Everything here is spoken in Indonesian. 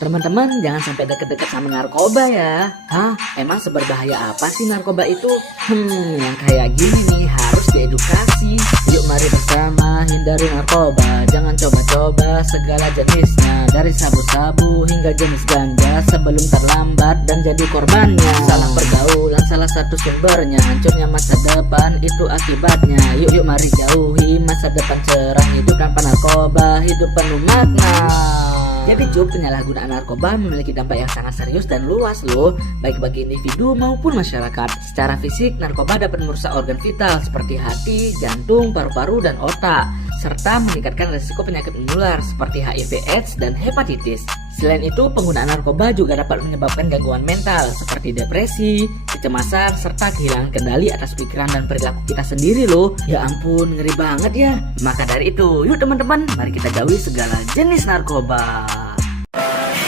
Teman-teman jangan sampai deket-deket sama narkoba ya. Hah? Emang seberbahaya apa sih narkoba itu? Yang kayak gini nih harus diedukasi. Yuk mari bersama hindari narkoba. Jangan coba-coba segala jenisnya, dari sabu-sabu hingga jenis ganja, sebelum terlambat dan jadi korbannya. Salah pergaulan salah satu sumbernya, hancurnya masa depan itu akibatnya. Yuk mari jauhi masa depan cerah, hidup tanpa narkoba, hidup penuh makna. Jadi penyalahgunaan narkoba memiliki dampak yang sangat serius dan luas loh, baik bagi individu maupun masyarakat. Secara fisik, narkoba dapat merusak organ vital seperti hati, jantung, paru-paru, dan otak, serta meningkatkan risiko penyakit menular seperti HIV/AIDS dan hepatitis. Selain itu, penggunaan narkoba juga dapat menyebabkan gangguan mental seperti depresi, kecemasan, serta kehilangan kendali atas pikiran dan perilaku kita sendiri loh. Ya ampun, ngeri banget ya. Maka dari itu, yuk teman-teman, mari kita jauhi segala jenis narkoba.